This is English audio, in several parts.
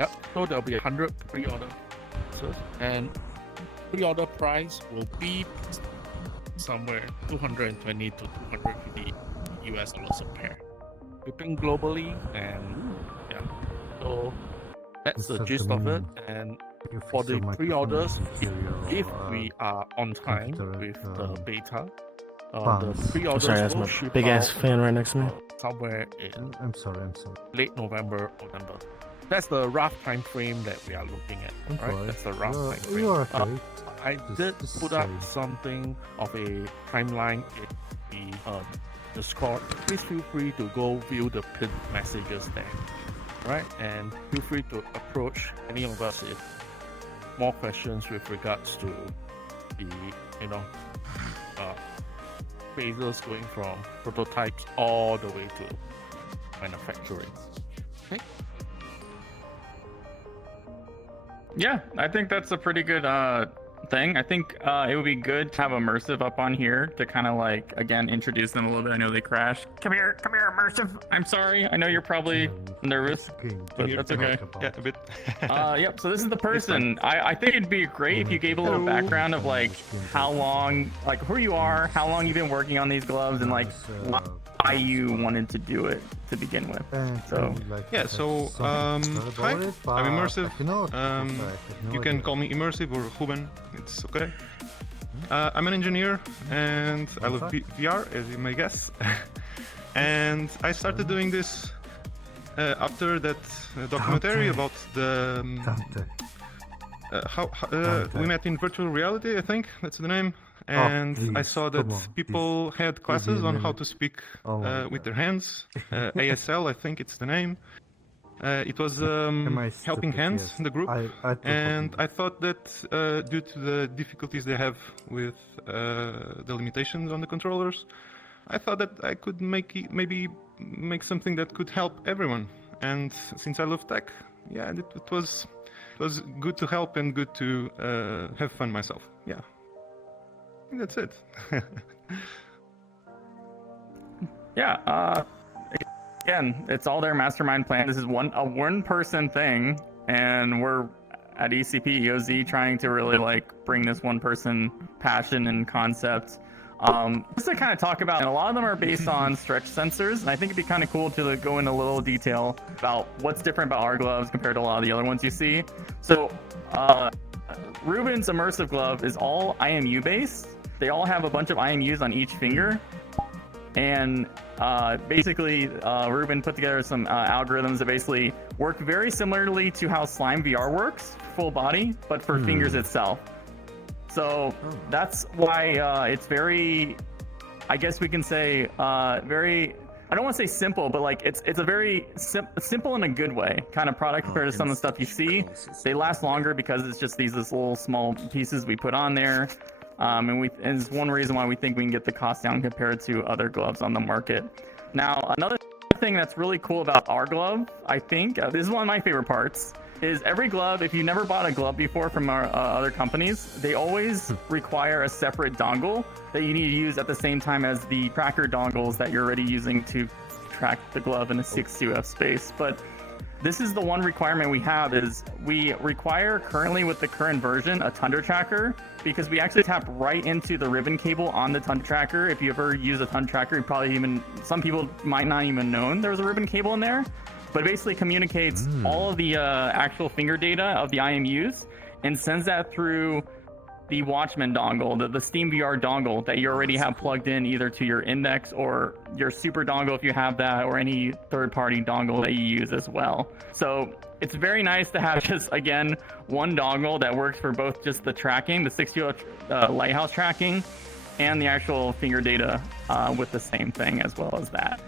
Yep. So there'll be 100 pre-order, and pre-order price will be somewhere 220 to 250 US dollars a pair. Shipping globally, and yeah. So that's the gist of it. And for the pre-orders, if we are on time with the beta, the pre-orders sorry, that's will my ship big ass out, fan right next to me. Somewhere in I'm sorry. late November or November. That's the rough time frame that we are looking at, right? That's the rough time frame. You are okay. I did put up something of a timeline in the Discord. Please feel free to go view the pinned messages there, right? And feel free to approach any of us if more questions with regards to the phases going from prototypes all the way to manufacturing. Okay. Yeah, I think that's a pretty good thing. I think it would be good to have Immersive up on here to kind of like, again, introduce them a little bit. I know they crashed. Come here, Immersive. I'm sorry. I know you're probably nervous, but that's okay. Yeah, a bit. Yep, so this is the person. I think it'd be great if you gave a little background of like how long, like who you are, how long you've been working on these gloves, and like why you wanted to do it to begin with. So yeah, so hi, I'm Immersive. You can call me Immersive or Ruben, it's okay. I'm an engineer and I love VR, as you may guess. And I started doing this after that documentary about the how we met in virtual reality, I think that's the name. And I saw that people had classes on how to speak with their hands. ASL, I think it's the name. It was Helping Hands, the group. And I thought that due to the difficulties they have with the limitations on the controllers, I thought that I could maybe make something that could help everyone. And since I love tech, yeah, it was good to help and good to have fun myself. Yeah. I think that's it. yeah, again, it's all their mastermind plan. This is a one-person thing, and we're at ECP EOZ trying to really like bring this one-person passion and concept. Just to kind of talk about, and a lot of them are based on stretch sensors, and I think it'd be kind of cool to go into a little detail about what's different about our gloves compared to a lot of the other ones you see. So, Ruben's immersive glove is all IMU based. They all have a bunch of IMUs on each finger, and basically Ruben put together some algorithms that basically work very similarly to how Slime VR works, full body, but for fingers itself. So that's why it's very, I guess we can say, very, I don't want to say simple, but like it's a very simple in a good way kind of product compared to some of the stuff you see. They last longer because it's just these little small pieces we put on there. And it's one reason why we think we can get the cost down compared to other gloves on the market. Now, another thing that's really cool about our glove, I think, this is one of my favorite parts, is every glove, if you never bought a glove before from our other companies, they always require a separate dongle that you need to use at the same time as the tracker dongles that you're already using to track the glove in a 6UF space. But this is the one requirement we have, is we require currently with the current version a Tundra tracker, because we actually tap right into the ribbon cable on the Tundra tracker. If you ever use a Tundra tracker, you probably some people might not even known there was a ribbon cable in there, but it basically communicates all of the actual finger data of the IMUs and sends that through the Watchman dongle, the Steam VR dongle that you already have plugged in either to your Index or your Super dongle if you have that, or any third-party dongle that you use as well. So it's very nice to have just, again, one dongle that works for both just the tracking, the 6UF lighthouse tracking, and the actual finger data with the same thing as well as that.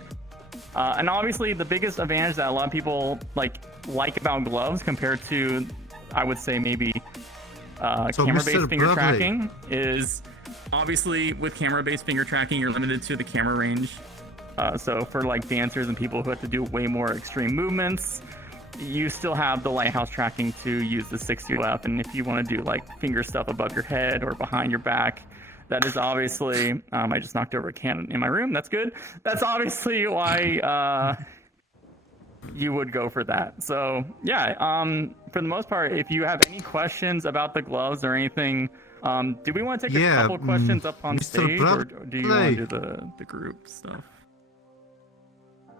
And obviously the biggest advantage that a lot of people like about gloves compared to, I would say, maybe camera-based finger tracking is obviously with camera-based finger tracking, you're limited to the camera range. So for like dancers and people who have to do way more extreme movements, you still have the lighthouse tracking to use the 6UF. And if you want to do like finger stuff above your head or behind your back, that is obviously, I just knocked over a can in my room. That's good. That's obviously why you would go for that. So yeah, for the most part, if you have any questions about the gloves or anything, do we want to take a couple questions up on Mr. stage, or do you want to do the group stuff?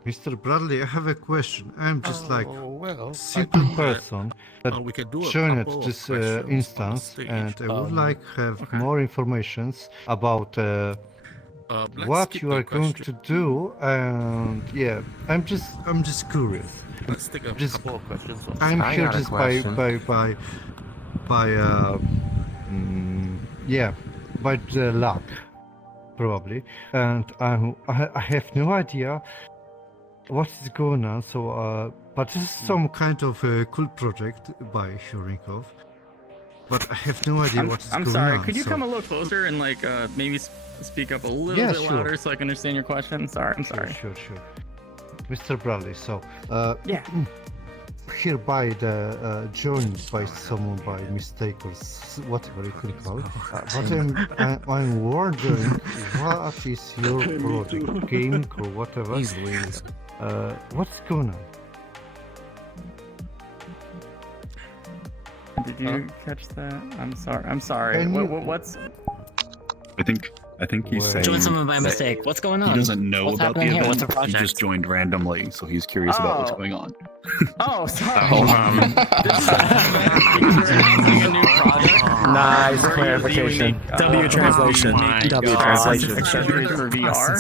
Mr. Bradley, I have a question. I'm just like well, simple person that we can do a joined couple of this questions on instance, stage. and I would like have more informations about Let's what skip you the are going question. to do, and yeah, I'm just curious. Let's take a Just- couple of questions on I'm I here got a just question. by the luck, probably, and I have no idea what is going on. So, but this is some kind of a cool project by Shurinkov. But I have no idea what is I'm going sorry. on. Could you so- come a little closer and like maybe speak up a little Yeah, bit sure. louder so I can understand your question? Sorry, I'm sorry. Sure. Mr. Bradley, so Yeah. hereby the joined by someone by mistake or whatever you could call it. But I'm wondering what is your project, gaming or whatever? He's weird. What's going on? Did you catch that? I'm sorry. And you- What's I think he's Well- saying Joined someone by that mistake. What's going on? he doesn't know What's about the happening here? event. What's the He project? just joined randomly, so he's curious about what's Oh. going on. Oh, sorry. Oh, This is because we're announcing a new product. Nice We're clarification. using, W translation. W translation. Accessories for VR,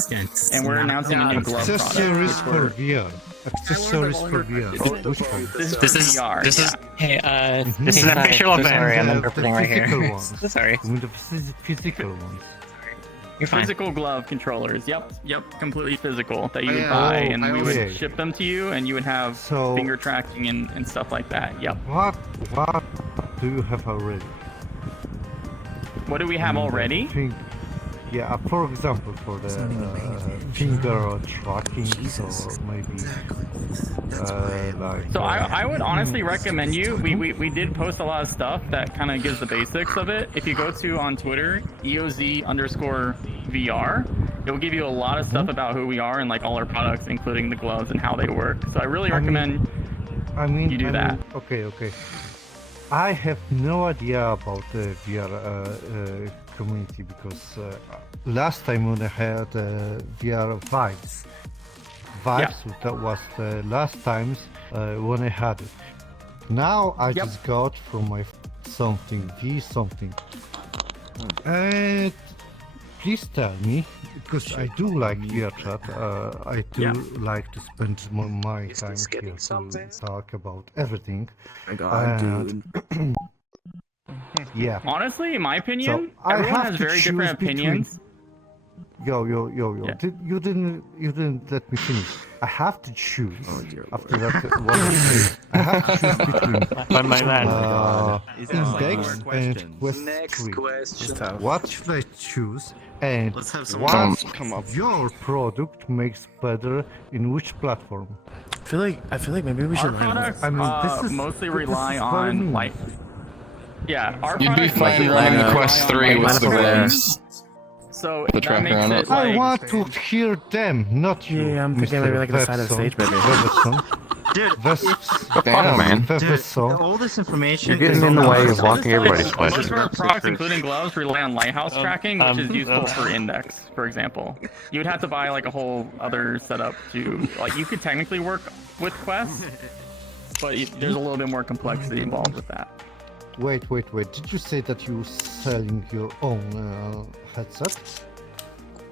and we're announcing a new glove product. Accessories which for we're- VR. Accessories for VR. Which kind? This is VR. This is yeah. hey This is an hi, official this is- Sorry, I'm the interpreting right here. physical ones. Sorry, I mean the physical ones. you're fine. Physical glove controllers. Yep, completely physical that you would I, buy, uh, and I we also- would ship them to you, and you would have So finger tracking and stuff like that. Yep. what do you have already? What do we have already? Yeah, for example, for the finger tracking, or maybe like. So I would honestly recommend you. We did post a lot of stuff that kind of gives the basics of it. If you go to on Twitter, EOZ_VR, it will give you a lot of stuff about who we are and like all our products, including the gloves and how they work. So I really recommend you do that. Okay. I have no idea about the VR community because last time when I had VR Vibes, that was the last times when I had it. Now I just got from my something something. Please tell me, because I do like VR chat. I do like to spend my time here to talk about everything. My God, And- dude. Yeah. Honestly, in my opinion, So, I everyone have has to very choose different between- opinions. Yo. Yeah. You didn't let me finish. I have to choose. Oh, dear After that, what I say. I have to choose between My man. Index and Quest 3. What should I choose? And Let's have some what come up. your product makes better in which platform? I feel like maybe we Our should line products up. I mean, this is- mostly this rely is what I on mean. like. Yeah, our You'd be products fine mostly running rely the on Quest 3 with line the up over there. gloves. So The that tracker makes on it it. I like. want to hear them, not you. Yeah, I'm thinking Mr. maybe like the side of the stage, maybe. Veverson. Damn, man. Veverson. All this information. You're getting in the way of walking everybody's Most question. of our products, including gloves, rely on lighthouse tracking, which is useful for index, for example. You would have to buy like a whole other setup to like. You could technically work with Quest, but there's a little bit more complexity involved with that. Wait. Did you say that you're selling your own headset?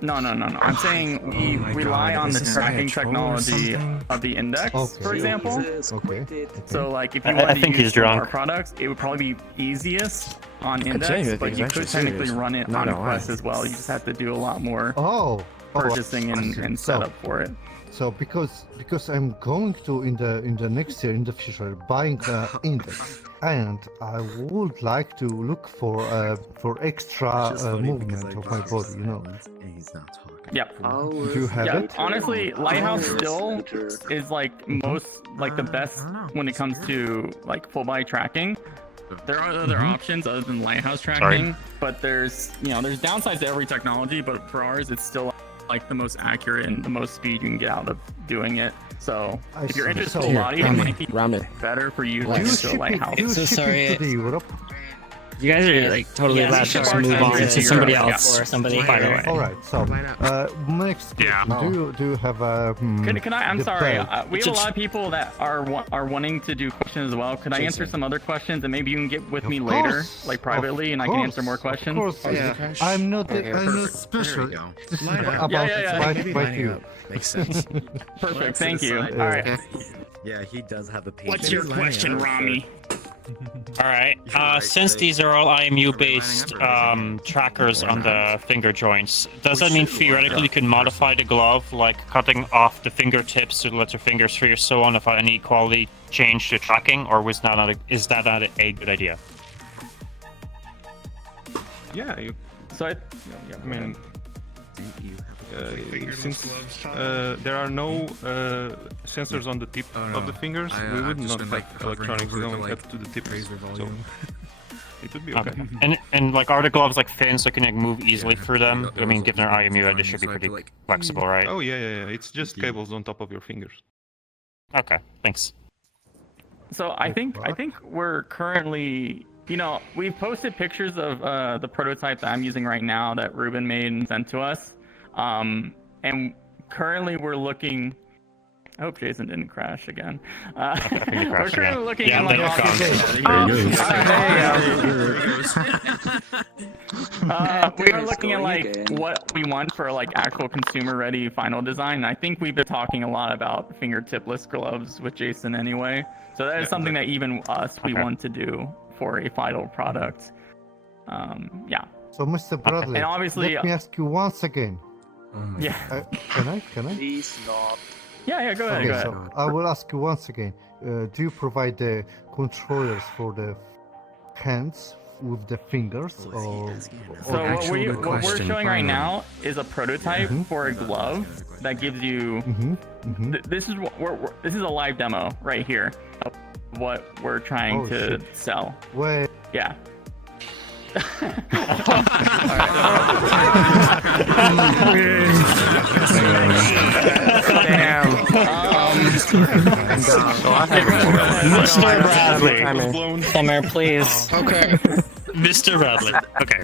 No. I'm saying we rely on the Is this tracking like a troll or technology something? of the index, Okay. for example. Okay. So like if you I wanted to think use he's one of our drunk. products, it would probably be easiest on genuinely index, think but he's you actually could technically serious. run it Not on gonna lie. Quest as well. You just have to do a lot more Oh. purchasing I see. and So- setup for it. So because I'm going to in the next year in the future buying index, and I would like to look for extra movement of my body, you know. He's not talking. Yep. Do you have Yeah, it? honestly, Lighthouse still is like the best when it comes to like full body tracking. There are other options other than Lighthouse tracking, but there's downsides to every technology, but for ours it's still like the most accurate and the most speed you can get out of doing it. So I if you're see. interested So- in body, it might be Ramen. better for you to Do you go to a ship it, lighthouse. do you So ship sorry, it to the Europe? You guys are like totally Yeah, allowed we to should just barge move on into to somebody Europe. else. Yeah. Somebody. By the way. All right. So next Yeah. question. Do you have a? Can I? I'm the sorry. belt? We have a lot of people that are wanting to do questions as well. Could I answer some other questions and maybe you can get with me Of later, course, like privately, and I of can answer more course, questions? Of course. Yeah. I'm not. Okay, I'm not perfect. special. There we go. This is Line up. about Yeah. fight you. Makes sense. Perfect. Thank you. All right. Yeah, he does have the page. What's your question, Rami? Alright, since these are all IMU-based trackers on the finger joints, does that mean theoretically you can modify the glove, like cutting off the fingertips to let your fingers free or so on, if any quality change to tracking, or is that not a good idea? Yeah, you, So I mean, since there are no sensors on the tip of the fingers, we would not have electronics going up to the tip. So it would be okay. And like, are the gloves like thin so you can like, move easily through them? I mean, given their IMU, they should be pretty flexible, right? Oh yeah. It's just cables on top of your fingers. Okay, thanks. So I think we're currently, we've posted pictures of the prototype that I'm using right now that Ruben made and sent to us. And currently we're looking. I hope Jason didn't crash again. We're currently looking at like we are looking at like what we want for like actual consumer-ready final design. I think we've been talking a lot about fingertipless gloves with Jason anyway. So that is something that even we want to do for a final product. Yeah. So, Mr. Bradley, And obviously, let me ask you once again. yeah. Can I? Please not. Yeah, go ahead. Okay, Go ahead. so I will ask you once again. Do you provide the controllers for the hands with the fingers, or? So what we're showing right now is a prototype for a glove that gives you. This is what this is a live demo right here of what we're trying to sell. Wait. Yeah. Mr. Bradley. Summer, please. Okay. Mr. Bradley. Okay.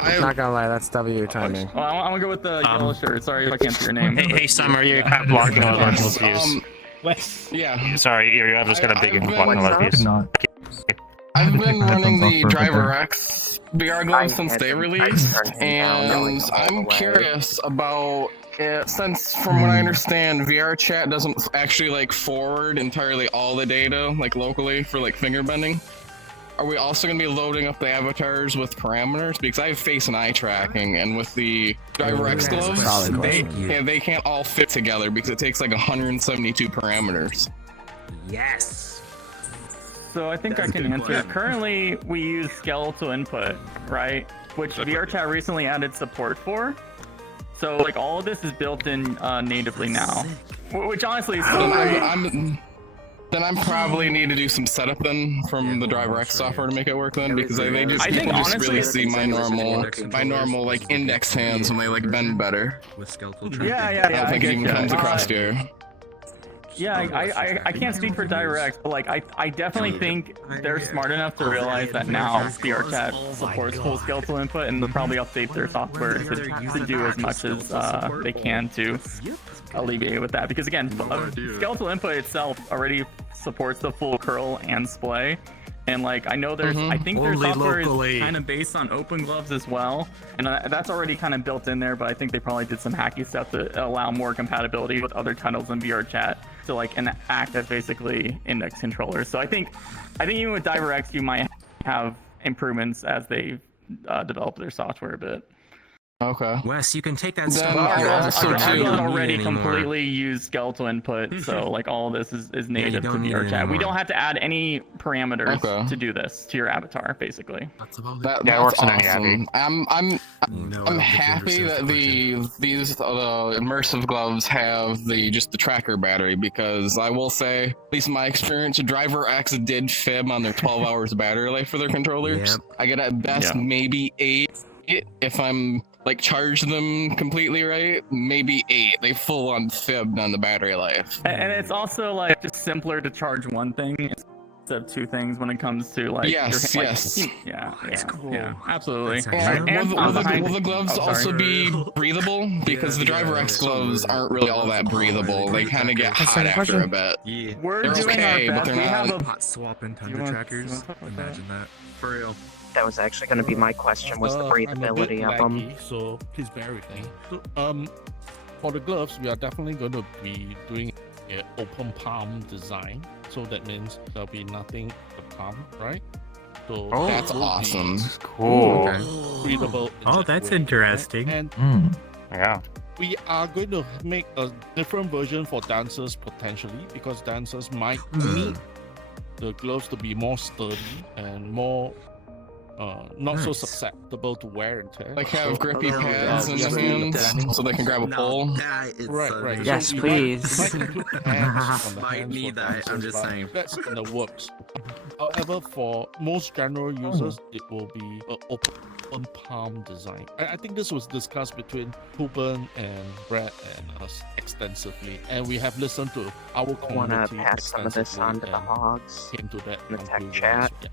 I'm not gonna lie, that's W timing. Well, I'm gonna go with the yellow shirt. Sorry if I can't see your name. Hey, Summer, you're kind of blocking all of our views. Yeah. Sorry, you have just got a big blocking all our views. I've been running the Driver X VR glove since they released, and I'm curious about it, since from what I understand, VR chat doesn't actually like forward entirely all the data like locally for like finger bending. Are we also going to be loading up the avatars with parameters? Because I have face and eye tracking, and with the Driver X gloves, they can't all fit together because it takes like 172 parameters. Yes. So I think I can answer. Currently, we use skeletal input, right? Which VRChat recently added support for. So like all of this is built in natively now, which honestly is so great. Then I'm probably need to do some setup then from the Driver X software to make it work then, because they just I think people just honestly, really see my normal like index hands when they like bend better. Yeah. I don't think it even comes across here. Yeah, I can't speak for DirectX, but like I definitely think they're smart enough to realize that now VRChat supports full skeletal input, and they'll probably update their software to do as much as they can to alleviate with that. Because again, skeletal input itself already supports the full curl and splay. And like I know there's, I think their software is kind of based on Open Gloves as well, and that's already kind of built in there. But I think they probably did some hacky stuff to allow more compatibility with other titles in VRChat to like act as basically index controllers. So I think even with DiverX, you might have improvements as they develop their software a bit. Okay. Wes, you can take that. Our already completely use skeletal input, so like all of this is native to VRChat. We don't have to add any parameters to do this to your avatar, basically. That's awesome. I'm happy that these immersive gloves have the tracker battery, because I will say, at least in my experience, Driver X did fib on their 12 hours battery life for their controllers. I get at best maybe 8 if I'm like charge them completely right, maybe 8. They full on fibbed on the battery life. And it's also like just simpler to charge one thing instead of 2 things when it comes to like yes, your, yes. Yeah, That's cool. Yeah, absolutely. And will the gloves Oh, sorry. also be breathable? Because the Driver X gloves aren't really all that breathable. They kind of get hot after a bit. Yeah. We're They're doing okay, our but best. they're We have not. a Hot swapping You tundra want- trackers. you want something like that? Imagine that. For real. That was actually going to be my question, was the I'm a bit breathability of them. laggy, so please bear with me. So, for the gloves, we are definitely going to be doing an open palm design. So that means there'll be nothing to palm, right? So That's awesome. Cool. Okay. breathable. in Oh, that that's way, right? interesting. And Yeah. we are going to make a different version for dancers potentially, because dancers might need the gloves to be more sturdy and more not so susceptible to wear and tear. Like have grippy Oh, pads yeah. in the Yeah. hands so they can grab a pole. That is Right, so right. Yes, So we please. might include pads on the Might hands need for that, I'm dancers, just but saying. That's in the works. However, for most general users, it will be an open palm design. I think this was discussed between Ruben and Brad and us extensively, and we have listened to our Want community to pass some of this extensively on to the and hogs came to that in the tech conclusion. chat. Yeah.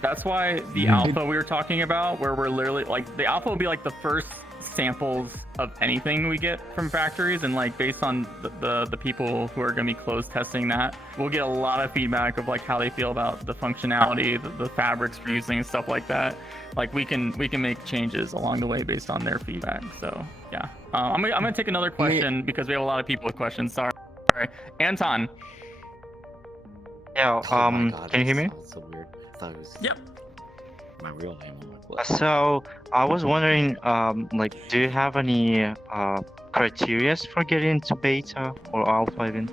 That's why the alpha we were talking about, where we're literally like the alpha will be like the first samples of anything we get from factories, and like based on the people who are going to be closed testing that, we'll get a lot of feedback of like how they feel about the functionality, the fabrics we're using, and stuff like that. Like we can make changes along the way based on their feedback. So yeah, I'm gonna take another question because we have a lot of people with questions. Sorry, Anton. Yeah, can you hear me? So weird. I thought it was Yep. my real name on my clip. So, I was wondering, like, do you have any criteria for getting into beta or alpha even?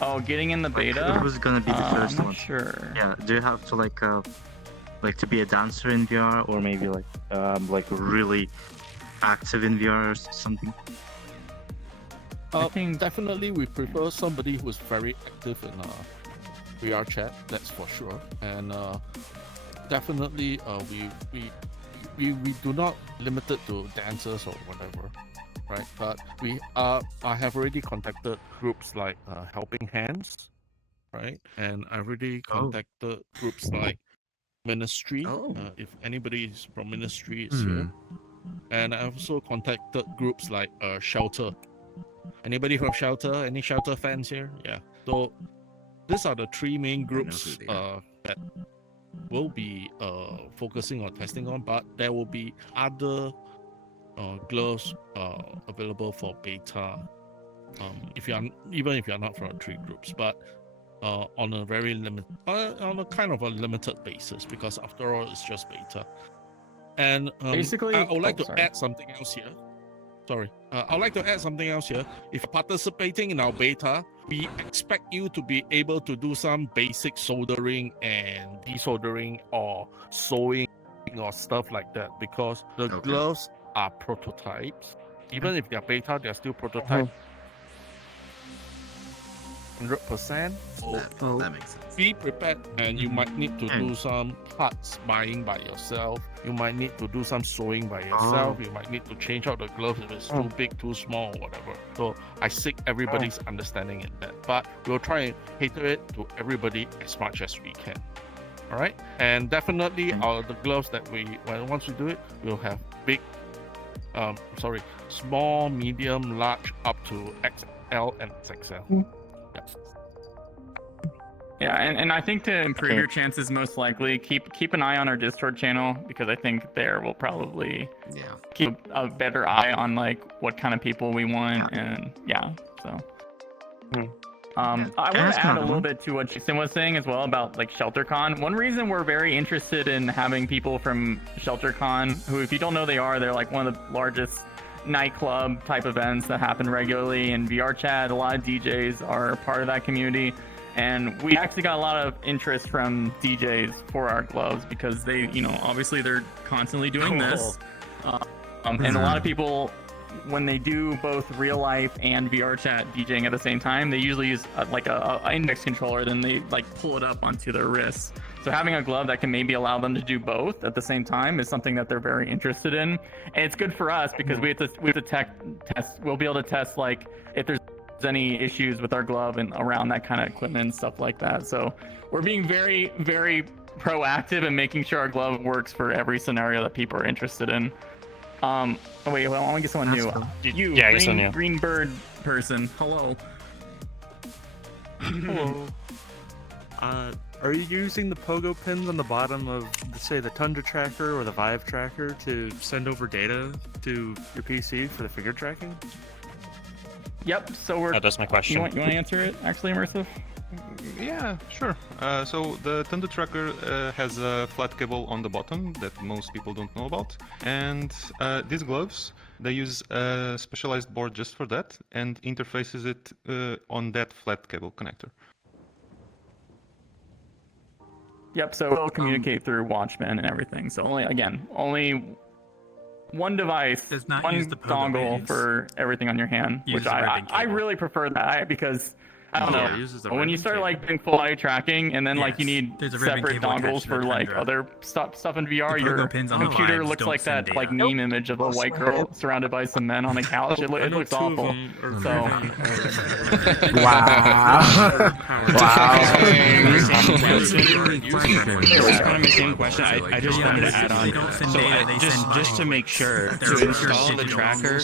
Oh, getting in the beta. Who's gonna be the first I'm one? not sure. Yeah, do you have to like to be a dancer in VR, or maybe like really active in VR or something? I think Definitely, we prefer somebody who is very active in VR chat. That's for sure. And definitely, we do not limit it to dancers or whatever, right? But I have already contacted groups like Helping Hands, right? And I already contacted groups like Ministry. If anybody is from Ministry is here, and I also contacted groups like Shelter. Anybody from Shelter? Any Shelter fans here? Yeah. So these are the 3 main groups that will be focusing on testing on, but there will be other gloves available for beta. If you're not from 3 groups, but on a very on a kind of a limited basis, because after all, it's just beta. And Basically, I would like to add something else here. Sorry, I'd like to add something else here. If you're participating in our beta, we expect you to be able to do some basic soldering and desoldering or sewing or stuff like that, because the gloves are prototypes. Even if they're beta, they're still prototype. 100%. That makes sense. Be prepared, and you might need to do some parts buying by yourself. You might need to do some sewing by yourself. You might need to change out the gloves if it's too big, too small, or whatever. So I seek everybody's understanding in that. But we'll try and cater it to everybody as much as we can. All right, and definitely the gloves that once we do it, we'll have big, small, medium, large, up to XL and XXL. Yeah, and I think to improve your chances, most likely keep an eye on our Discord channel, because I think there we'll probably keep a better eye on like what kind of people we want, and so. I want to add a little bit to what Jason was saying as well about like ShelterCon. One reason we're very interested in having people from ShelterCon, who, if you don't know, they're like one of the largest nightclub type events that happen regularly in VR chat. A lot of DJs are part of that community. And we actually got a lot of interest from DJs for our gloves, because they, obviously they're constantly doing this. And a lot of people, when they do both real life and VR chat DJing at the same time, they usually use like a index controller, then they like pull it up onto their wrists. So having a glove that can maybe allow them to do both at the same time is something that they're very interested in, and it's good for us because we have to test. We'll be able to test like if there's any issues with our glove and around that kind of equipment and stuff like that. So we're being very, very proactive in making sure our glove works for every scenario that people are interested in. Oh wait, well, I want to get someone new. You, green bird person. Hello. Hello. Are you using the pogo pins on the bottom of, say, the Tundra tracker or the Vive tracker to send over data to your PC for the finger tracking? Yep. So we're. That's my question. You want to answer it? Actually, Immersive. Yeah, sure. So the Tundra tracker has a flat cable on the bottom that most people don't know about, and these gloves, they use a specialized board just for that and interfaces it on that flat cable connector. Yep, so we'll communicate through Watchmen and everything. So only one device, one dongle for everything on your hand, which I really prefer that because I don't know. When you start like doing full eye tracking and then like you need separate dongles for like other stuff in VR, your computer looks like that like meme image of a white girl surrounded by some men on a couch. It looks awful. So. Wow. It's kind of my same question. I just wanted to add on. So just to make sure, to install the tracker,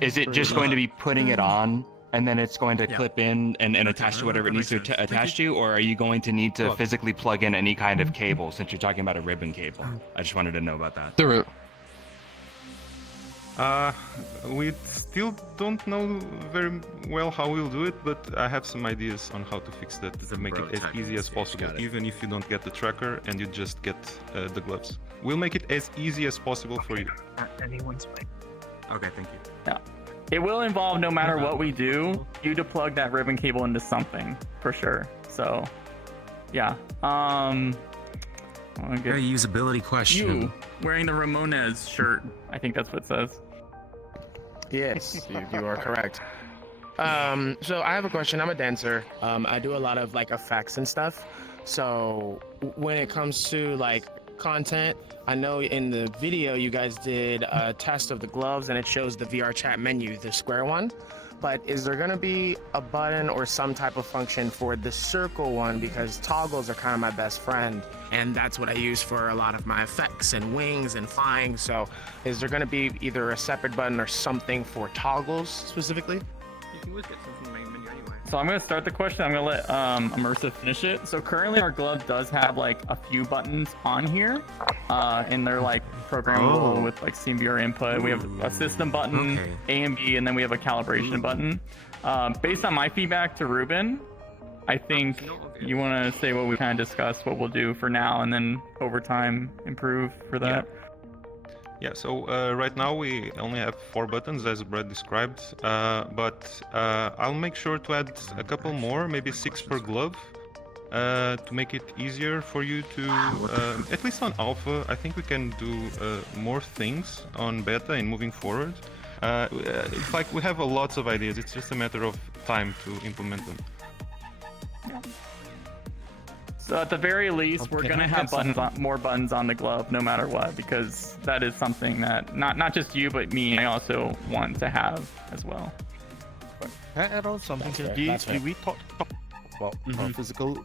is it just going to be putting it on and then it's going to clip in and attach to whatever it needs to attach to, or are you going to need to physically plug in any kind of cable since you're talking about a ribbon cable? I just wanted to know about that. We still don't know very well how we'll do it, but I have some ideas on how to fix that to make it as easy as possible, even if you don't get the tracker and you just get the gloves. We'll make it as easy as possible for you. Anyone's way. Okay, thank you. Yeah. It will involve, no matter what we do, you to plug that ribbon cable into something, for sure. So, yeah. Very usability question. You wearing the Ramones shirt. I think that's what it says. Yes, you are correct. So I have a question. I'm a dancer. I do a lot of like effects and stuff. So when it comes to like content, I know in the video you guys did a test of the gloves and it shows the VR chat menu, the square one. But is there going to be a button or some type of function for the circle one? Because toggles are kind of my best friend, and that's what I use for a lot of my effects and wings and flying. So is there going to be either a separate button or something for toggles specifically? You can always get some from the main menu anyway. So I'm going to start the question. I'm going to let Immersive finish it. So currently our glove does have like a few buttons on here, and they're like programmable with like SteamVR input. We have a system button, A and B, and then we have a calibration button. Based on my feedback to Ruben, I think you want to say what we kind of discussed, what we'll do for now, and then over time improve for that. Yeah, so right now we only have 4 buttons as Brad described, but I'll make sure to add a couple more, maybe 6 per glove, to make it easier for you to, at least on alpha, I think we can do more things on beta and moving forward. It's like we have lots of ideas, it's just a matter of time to implement them. Yeah. So at the very least, we're gonna have more buttons on the glove, no matter what, because that is something that not just you, but me, I also want to have as well. Can I add on something? We talked about physical.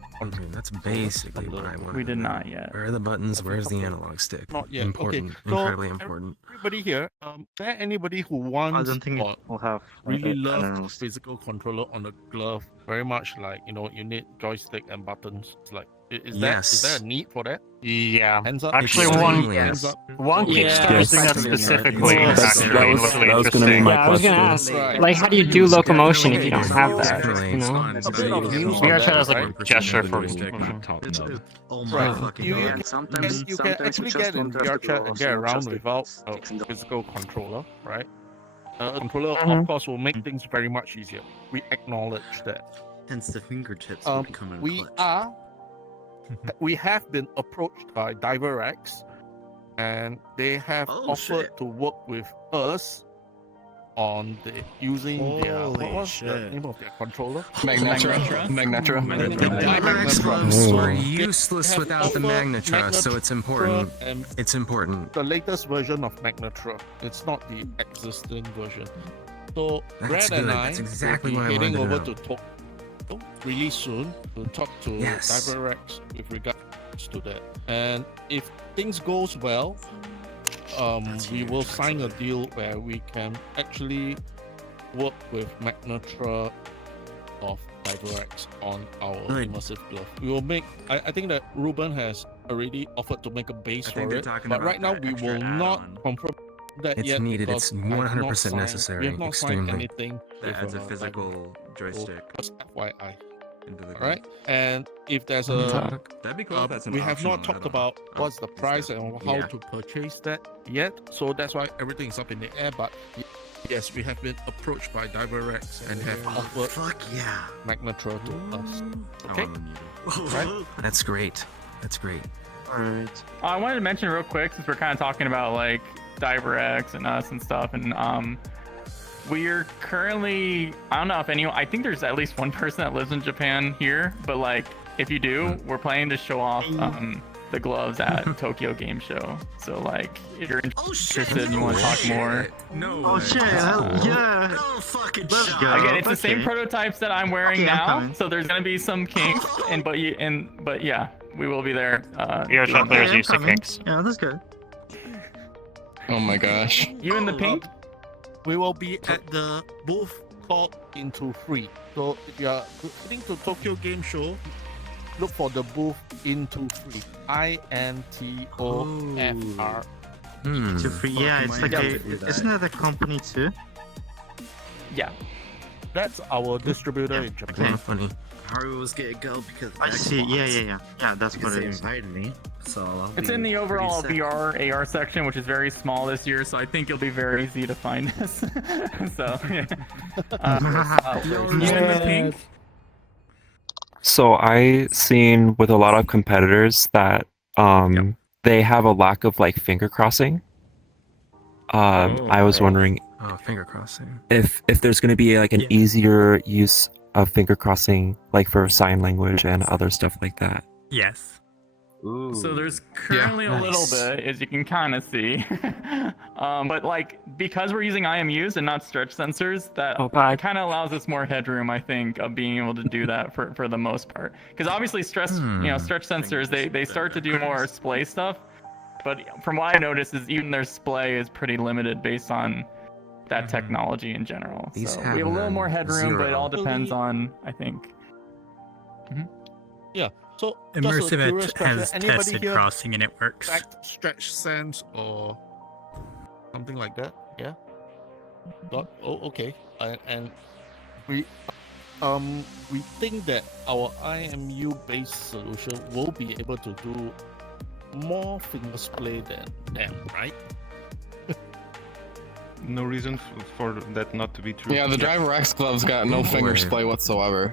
That's basically what I want. We did not yet. Where are the buttons? Where's the analog stick? Not yet. Important, So incredibly important. Everybody here, is there anybody who wants I don't think we'll have really loves physical controller on the glove? Very much like, you need joystick and buttons. It's like, is there a need for that? Yeah. Hands up. Actually, one Kickstarter is doing that specifically. That was going to be my question. I was going to ask, like, how do you do locomotion if you don't have that? VR chat has like a gesture for You can actually get in VR chat and get around without a physical controller, right? A controller, of course, will make things very much easier. We acknowledge that. Hence the fingertips will become in we have been approached by DiverX, and they have offered to work with us on using their what was the shit. name of their controller? Magnetra. Direct gloves were useless Have without the offered Magnetra, so it's important. and It's important. the latest version of Magnetra. It's not the existing version. So That's Brad and good. I That's exactly will what be I heading wanted over to to Tokyo really soon to talk to Yes. DiverX with regards to that. And if things goes well, we will sign a deal where we can actually work with Magnetra of DiverX on our Good. immersive glove. We will make. I think that Ruben has already offered to make a base I think for they're it, talking but about right now that we extra will not add-on. confirm that It's yet. needed. because It's I have not 100% signed- necessary, We have not signed extremely. anything. That adds a with, physical DiverX. joystick So just FYI. into the Alright, and if there's a, That'd be cool if that's an we have not optional talked add-on. about what's the price and how Yeah. to purchase that yet. So that's why everything is up in the air. But yes, we have been approached by DiverX and have offered Fuck yeah. Magnetra to us. I Okay, want them right? That's great. That's great. Alright. I wanted to mention real quick, since we're kind of talking about like DiverX and us and stuff, and we're currently, I don't know if anyone, I think there's at least one person that lives in Japan here, but like if you do, we're planning to show off the gloves at Tokyo Game Show. So like if you're interested and you want to talk more, No. Oh shit, hell yeah. Oh fucking Let's go. again, it's the same Okay. prototypes that I'm wearing Okay, I'm now, coming. so there's gonna be some kinks, but yeah, we will be there. Your Okay, shot players I'm used to coming. kicks. Yeah, that's good. Oh my gosh. You in the pink? We will be at the booth called Into Free. So if you are heading to Tokyo Game Show, look for the booth Into Free. INTOFR. To free, yeah, it's like isn't that a company too? Yeah. That's our distributor in Japan. Kinda funny. Haru was gonna go because I see. Yeah. Yeah, that's because what they it is. invited me. So I'll It's be in the pretty overall sad. VR AR section, which is very small this year, so I think it'll be very easy to find us. So, yeah. So I seen with a lot of competitors that they have a lack of like finger crossing. I was wondering Oh, finger crossing. if there's going to be like an easier use of finger crossing, like for sign language and other stuff like that. Yes. So there's currently a little bit, as you can kind of see. But like, because we're using IMUs and not stretch sensors, that kind of allows us more headroom, I think, of being able to do that for the most part. Because obviously stretch sensors, they start to do more splay stuff. But from what I noticed is even their splay is pretty limited based on that technology in general. These So have we have a little more headroom, but it all zero. depends on, I think. Yeah. So just a Immersive curious question, has anybody tested here crossing and it works. stretch sense or something like that? Yeah. Okay. And we think that our IMU based solution will be able to do more finger splay than them, right? No reason for that not to be true. Yeah, the Driver X gloves got no finger splay whatsoever.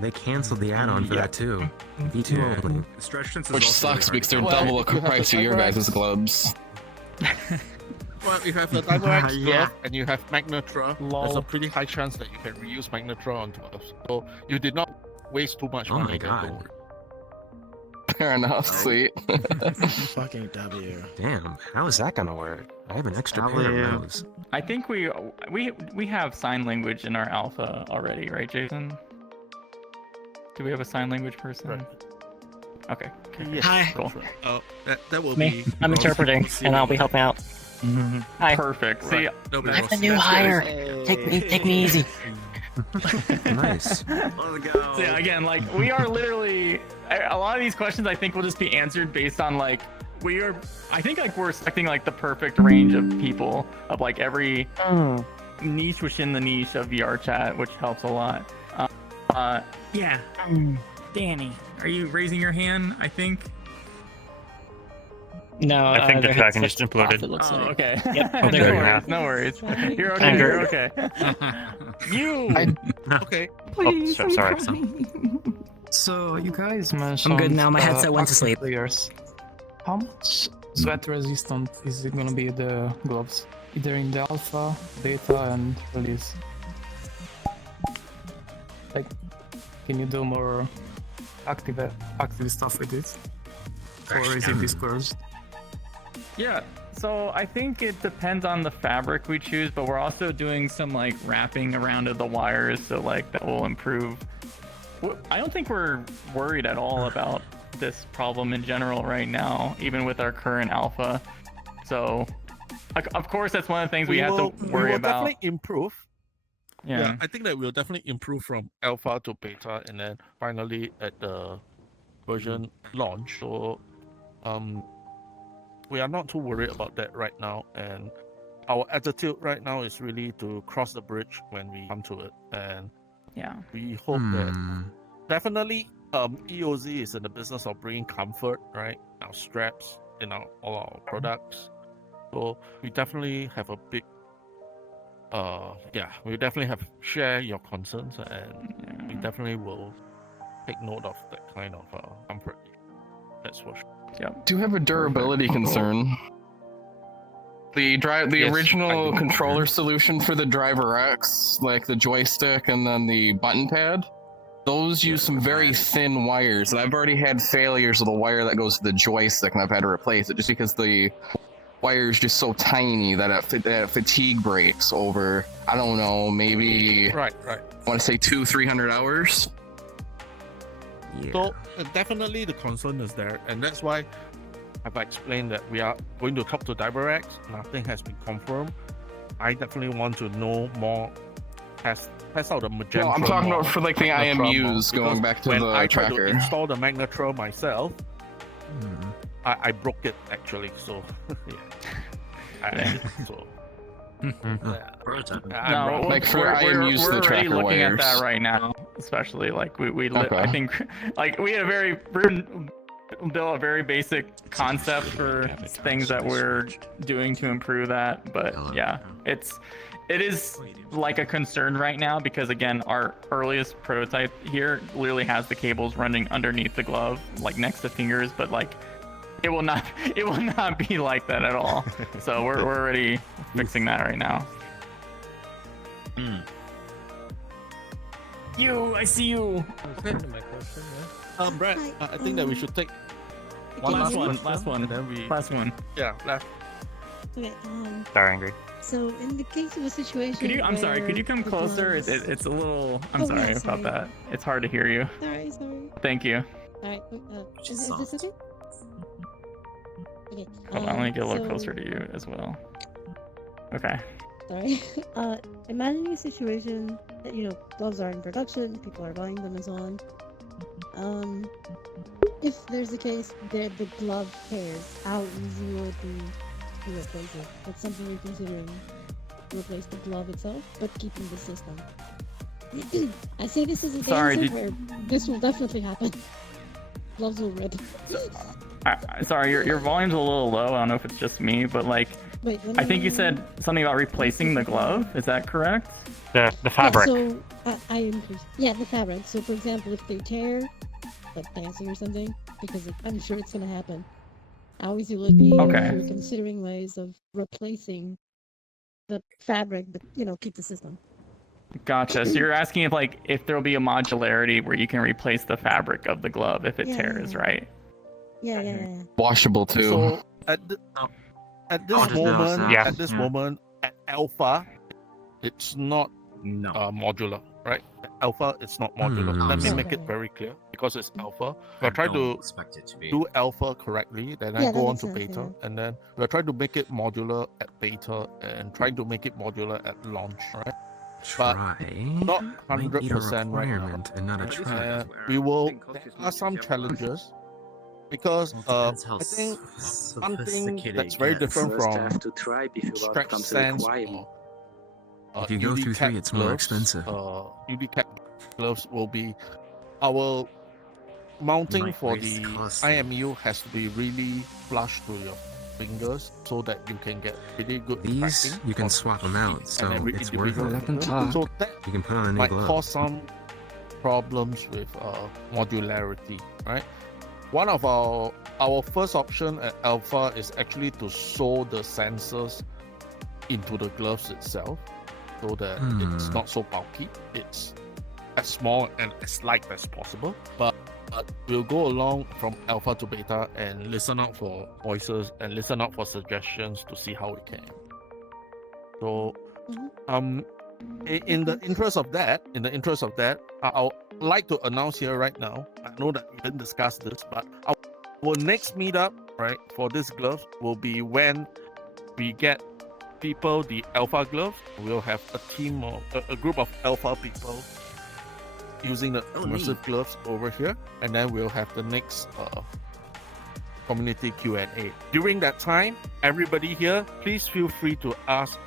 They canceled the add-on for that too. V2 only. Stretch sense is Which also sucks really because they're Well, double you the have the price of your Driver guys' X. gloves. Well, if you have the DiverX Yeah. glove and you have Magnetra, there's a pretty high chance that you can reuse Magnetra on gloves. So you did not waste too much Oh money. my there, god. don't worry. Fair enough, sweet. fucking W. Damn, how is that gonna work? I have an extra pair W. of those. I think we have sign language in our alpha already, right, Jason? Do we have a sign language person? Right. Okay. Yes, Hi. that's right. That will Me. be. I'm interpreting, and I'll be helping out. Hi. Perfect. See, Right. Nobody I'm else. the new That's hire. good. Take me easy. Nice. Let's go. so yeah, again, like we are literally a lot of these questions I think will just be answered based on like I think like we're expecting like the perfect range of people of like every niche within the niche of VR chat, which helps a lot. Yeah. Danny, are you raising your hand? I think. No, I think the their tracking headset's just off, imploded. it looks like. Okay. Yep, no they're good worries. now. No worries. You're okay. Anger. You're okay. You. Okay. Please, Oh, sorry. So you guys mentioned. I'm good now, my headset went to active sleep. Players. How much sweat resistant is it gonna be the gloves? either in the alpha, beta, and release. Like, can you do more active stuff with it, or is it discouraged? Yeah, so I think it depends on the fabric we choose, but we're also doing some like wrapping around of the wires, so like that will improve. I don't think we're worried at all about this problem in general right now, even with our current alpha. So, of course, that's one of the things we have to worry about. Definitely improve. Yeah. I think that we'll definitely improve from alpha to beta, and then finally at the version launch. So, we are not too worried about that right now, and our attitude right now is really to cross the bridge when we come to it, and yeah, we hope that definitely EOZ is in the business of bringing comfort, right? Our straps in all our products, so we definitely have a big we definitely have share your concerns, and we definitely will take note of that kind of comfort. That's for sure. Yeah. Do you have a durability concern? The original controller solution for the Driver X, like the joystick and then the button pad, those use some very thin wires, and I've already had failures with the wire that goes to the joystick, and I've had to replace it just because the wire is just so tiny that it fatigue breaks over, I don't know, maybe right. I want to say 200-300 hours. Yeah. So definitely the concern is there, and that's why I've explained that we are going to talk to DiverX. Nothing has been confirmed. I definitely want to know more. Test out the Magenta. No, I'm talking about for like the IMUs, going back to when the I tried tracker. to install the Magnetron myself, I broke it actually. So No, like for we're IMUs, the already tracker looking wires. at that right now, especially like we Okay. I think like we had built a very basic concept for things that we're doing to improve that, but yeah, it is like a concern right now because again, our earliest prototype here literally has the cables running underneath the glove, like next to fingers, but like it will not be like that at all. So we're already fixing that right now. You, I see you. My question, Brad, I think that we should take Last one. and then we Last one. Yeah, last. Okay, Sorry, Ingrid. so in the case of a situation Could you? I'm sorry. Could you come where the closer? gloves- It's a little. I'm Oh, sorry yeah, about sorry. that. It's hard to hear you. Sorry. Thank you. Alright, is this okay? Okay. Hold on, let me get a little so- closer to you as well. Okay. Sorry. Imagining a situation that, gloves are in production, people are buying them and so on. If there's a case that the glove tears, how easy will it be to replace it? That's something you're considering. Replace the glove itself, but keeping the system. I say this is a Sorry, dancer where this will definitely happen. Gloves will rip. Sorry, your volume's a little low. I don't know if it's just me, but like, Wait, I think you said something about replacing the glove. Is that correct? The fabric. Yeah, so I increase. Yeah, the fabric. So for example, if they tear, like dancing or something, because I'm sure it's gonna happen. How easy will it be Okay. if you're considering ways of replacing the fabric, but keep the system? Gotcha. So you're asking if there will be a modularity where you can replace the fabric of the glove if it tears, right? Yeah. Washable too. So at this moment, Yeah. at this moment, at alpha, it's not modular, right? At alpha, it's not modular. Let me make it very clear because it's alpha. We're trying to do alpha correctly, then I Yeah, go that on makes to sense, beta, yeah. and then we're trying to make it modular at beta and trying to make it modular at launch, right? But not 100% right now. requirement and not a try. We will. There are some challenges because I think something that's very different from stretch sense or If you go through UD-Cap 3, it's more gloves, expensive. UD-Cap gloves will be our mounting for the IMU has to be really flush to your fingers so that you can get really good These, tracking you can of swap them the out, feet so and every it's worth individual it. finger. So that You can put on a new might glove. cause some problems with modularity, right? One of our first option at alpha is actually to sew the sensors into the gloves itself, so that it's not so bulky. It's as small and as light as possible. But we'll go along from alpha to beta and listen out for voices and listen out for suggestions to see how we can. So, in the interest of that, I'll like to announce here right now. I know that we didn't discuss this, but our next meetup, right, for this glove will be when we get people the alpha gloves. We'll have a team of a group of alpha people using the immersive gloves over here, and then we'll have the next community Q&A. During that time, everybody here, please feel free to ask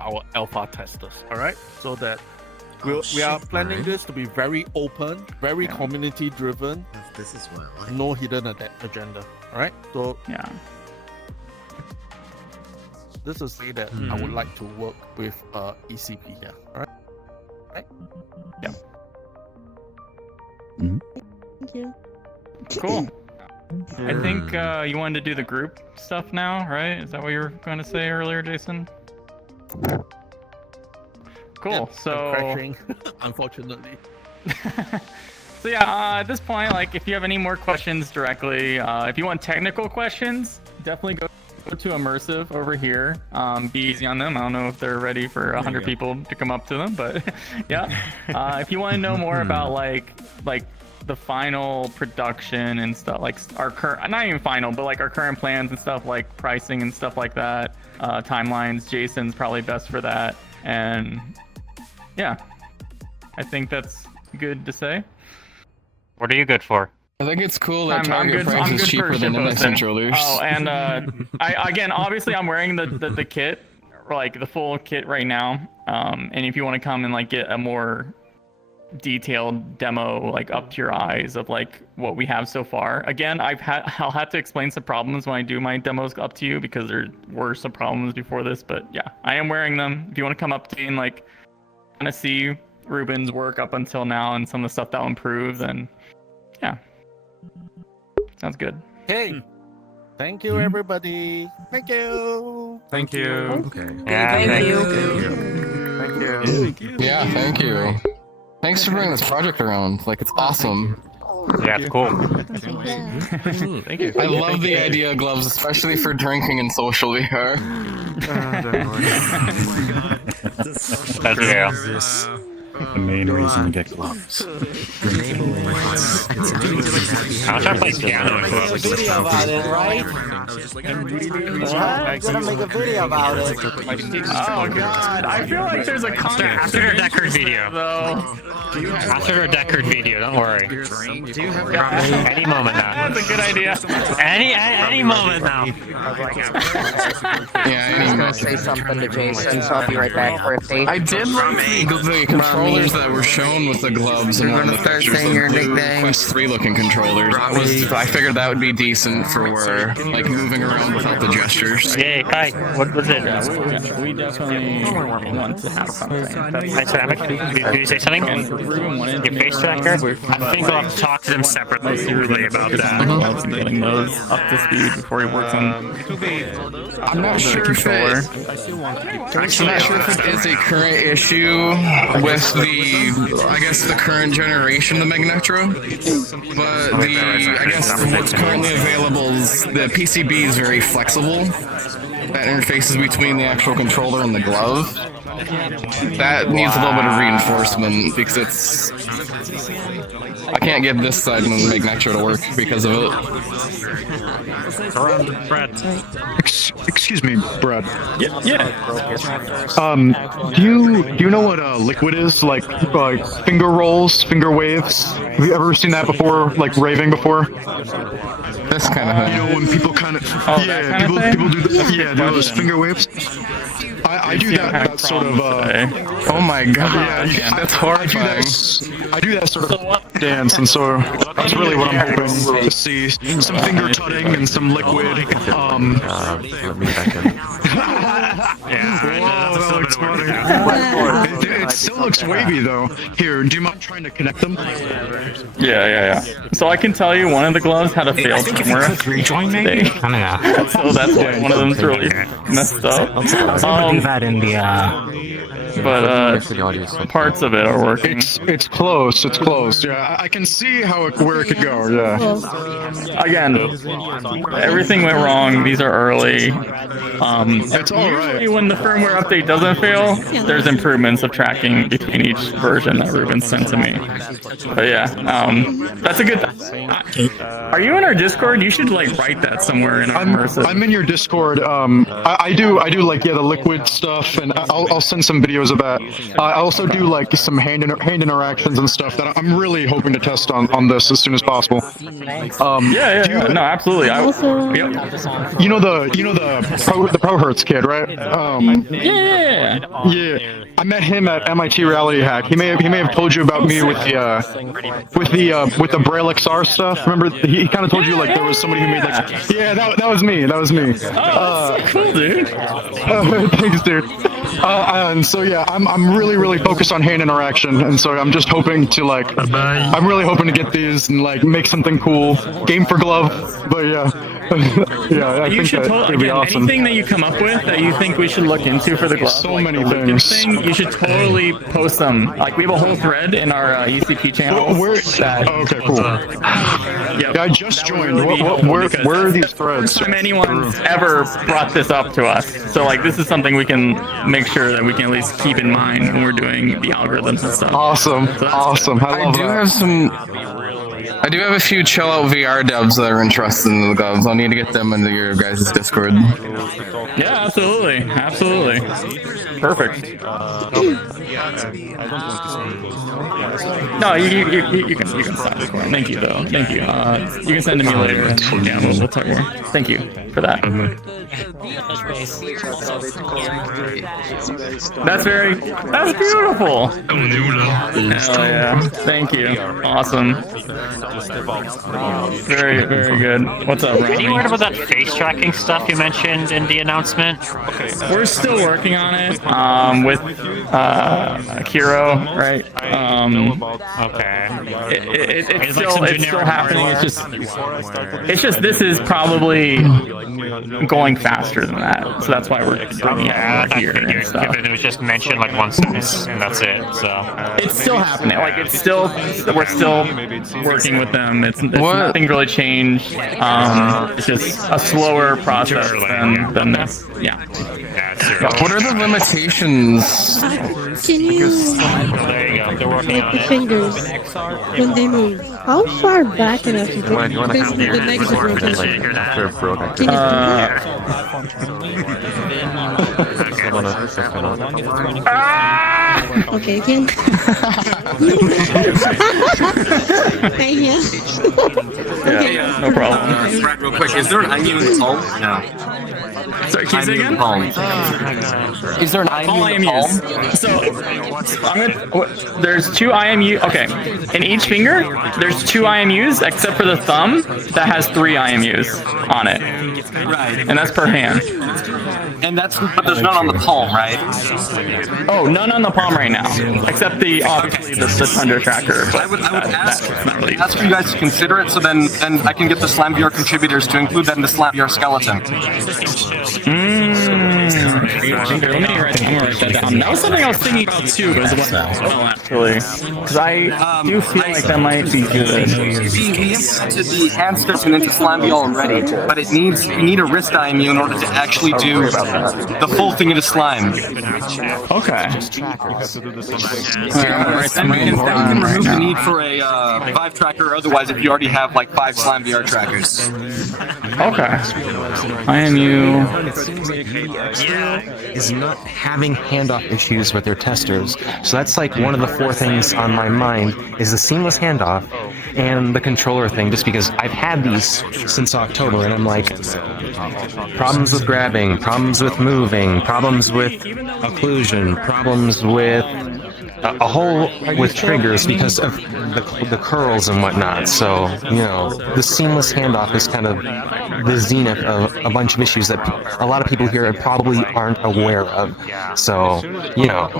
our alpha testers, all right? So that we are planning this to be very open, very community driven. This is what I like. No hidden agenda, all right? So this is say that I would like to work with ECP here, all right? Right? Yeah. Thank you. Cool. I think you wanted to do the group stuff now, right? Is that what you were going to say earlier, Jason? Cool. Yep, so I'm crashing, unfortunately. So yeah, at this point, like, if you have any more questions directly, if you want technical questions, definitely go to Immersive over here. Be easy on them. I don't know if they're ready for 100 people to come up to them, but yeah. If you want to know more about like the final production and stuff, like our current, not even final, but like our current plans and stuff, like pricing and stuff like that, timelines, Jason's probably best for that. And yeah, I think that's good to say. What are you good for? I think it's cool that I'm target good, price is cheaper than index shitposting. controllers. Oh, and again, obviously I'm wearing the kit, like the full kit right now. And if you want to come and like get a more detailed demo, like up to your eyes of like what we have so far. Again, I'll have to explain some problems when I do my demos up to you, because there were some problems before this. But yeah, I am wearing them. If you want to come up to me and like kind of see Ruben's work up until now and some of the stuff that'll improve, then yeah, sounds good. Hey, thank you, everybody. Thank you. Thank you. Okay. Yeah, thank you. Thank you. Yeah, thank you. Thanks for bringing this project around. Like, it's awesome. Yeah, it's cool. Thank you. I love the idea of gloves, especially for drinking and social VR. That's real. The main reason to get gloves. I'll try to play piano. Video about it, right? I'm gonna make a video about it. Oh god, I feel like there's a After our Deckard video. After our Deckard video, don't worry. Do you have Any moment now. That's a good idea. Any moment now. Yeah, I'm just gonna say something to Jason, so I'll be right back, Thrifty. I did like the controllers that were shown with the gloves and You're all gonna the start pictures saying your of the nicknames? Quest 3 looking controllers. So I figured that would be decent for like moving around without the gestures. Yay, Kai, what was it? We definitely want to have something. Hi, Ceramic. Did you say something? Your face tracker? I think I'll have to talk to them separately about that. Getting those up to speed before he works on. I'm not sure if it is a current issue with the current generation of the Magnetro, but I guess what's currently available is the PCB is very flexible. That interfaces between the actual controller and the glove. That needs a little bit of reinforcement because I can't get this side of the Magnetro to work because of it. Brad. Excuse me, Brad. Yeah. Do you know what liquid is? Like finger rolls, finger waves? Have you ever seen that before? Like raving before? This kind of thing. You know when people kind of people do those finger waves. I do that sort of. Oh my god! Yeah, that's horrifying. I do that sort of dance, and so that's really what I'm hoping to see. Some finger tutting and some liquid. Let me back in. Whoa, that looks funny. It still looks wavy though. Here, do you mind trying to connect them? Yeah. So I can tell you one of the gloves had a failed firmware. Rejoin maybe? I don't know. So that's why one of them's really messed up. that in the but parts of it are working. It's close. It's close. Yeah, I can see where it could go. Yeah. Again, everything went wrong. These are early. It's all right. Usually when the firmware update doesn't fail, there's improvements of tracking between each version that Ruben sent to me. But yeah, that's a good. Are you in our Discord? You should like write that somewhere in our Immersive. I'm in your Discord. I do like the liquid stuff, and I'll send some videos of that. I also do like some hand interactions and stuff that I'm really hoping to test on this as soon as possible. No, absolutely. You know the ProHertz kid, right? Yeah. I met him at MIT Reality Hack. He may have told you about me with the Braille XR stuff. Remember, he kind of told you like there was somebody who made like. Yeah, that was me. That was me. Oh, that's so cool, dude. Thanks, dude. And so yeah, I'm really focused on hand interaction, and so I'm just hoping to like. I'm really hoping to get these and like make something cool. Game for glove, but yeah. Yeah, I think that would be awesome. Anything that you come up with that you think we should look into for the glove, so many things. You should totally post them. Like we have a whole thread in our ECP channel. Okay, cool. Yeah, I just joined. Where are these threads? First time anyone's ever brought this up to us. So like this is something we can make sure that we can at least keep in mind when we're doing the algorithms and stuff. Awesome, awesome. I do have a few chill out VR devs that are interested in the gloves. I'll need to get them into your guys' Discord. Yeah, absolutely. Perfect. No, you can sign it. Thank you though. Thank you. You can send it to me later. Yeah, we'll talk more. Thank you for that. That's beautiful. Hell yeah. Thank you. Awesome. Very good. What's up, Ronnie? Any word about that face tracking stuff you mentioned in the announcement? We're still working on it with Kiro, right? Okay. It's still happening. It's just this is probably going faster than that, so that's why we're bringing it here and stuff. It was just mentioned like one sentence, and that's it. So it's still happening. Like we're still working with them. It's nothing really changed. It's just a slower process than this. Yeah. What are the limitations? Can you There you go. They're working make on the it. fingers when they move? How far back enough to do basically the negative rotation? Can you do that? Okay, again. Thank you. Yeah, no problem. Right, real quick, is there an IMU in the palm? No. Sorry, can you say again? Is there an IMU in the palm? So, there's two IMU. Okay, in each finger, there's two IMUs, except for the thumb that has 3 IMUs on it. Right. And that's per hand. And but there's none on the palm, right? Oh, none on the palm right now, except obviously the Tundra tracker. I would ask for you guys to consider it, so then I can get the SlamVR contributors to include that in the SlamVR skeleton. Let me write that down. That was something I was thinking about too, as well, actually. Because I do feel like that might be good. We implemented the hand stitching into SlamVR already, but you need a wrist IMU in order to actually do the full thing into slime. Okay. And we can remove the need for a Vive tracker otherwise if you already have like 5 SlamVR trackers. Okay. IMU is not having handoff issues with their testers. So that's like one of the 4 things on my mind is the seamless handoff and the controller thing, just because I've had these since October and I'm like, problems with grabbing, problems with moving, problems with occlusion, problems with a hole with triggers because of the curls and whatnot. So, you know, the seamless handoff is kind of the zenith of a bunch of issues that a lot of people here probably aren't aware of. So, you know,